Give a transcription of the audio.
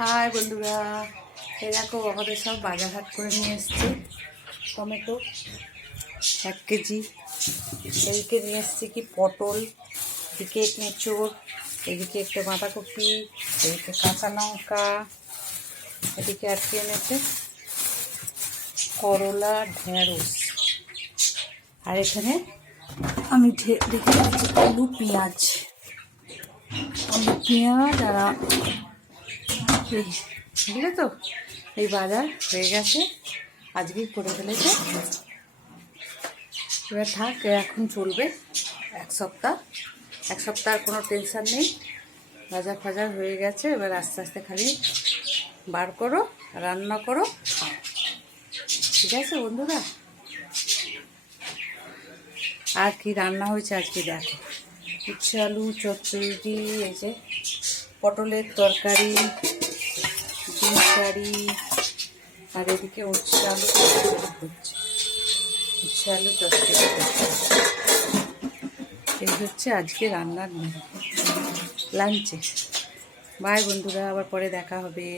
High বন্ধুরা, এই দেখো আমাদের সব বাজার হাট করে নিয়ে এসছে। টমেটো 1 কেজি, এদিকে নিয়ে এসছে কি পটল, এদিকে এঁচোড়, এদিকে একটা বাঁধাকপি, এদিকে কাঁচা লঙ্কা, এদিকে আর কি এনেছে করলা, ঢেঁড়স, আর এখানে আমি দেখে দিচ্ছি আলু পেঁয়াজ আর বুঝলে তো। এই বাজার হয়ে গেছে, আজকেই করে ফেলেছে। এবার থাক, এখন চলবে এক সপ্তাহ আর কোনো টেনশান নেই। বাজার ফাজার হয়ে গেছে, এবার আস্তে আস্তে খালি বার করো, রান্না করো, ঠিক আছে বন্ধুরা। আর কি রান্না হয়েছে আজকে দেখো, উচ্ছে আলু চচ্চড়ি, এই যে পটলের তরকারি, ডিম কারি, আর এদিকে উচ্ছে আলু হচ্ছে, উচ্ছে আলু চচ্চড়ি। এই হচ্ছে আজকে রান্নার লাঞ্চে। বাই বন্ধুরা, আবার পরে দেখা হবে।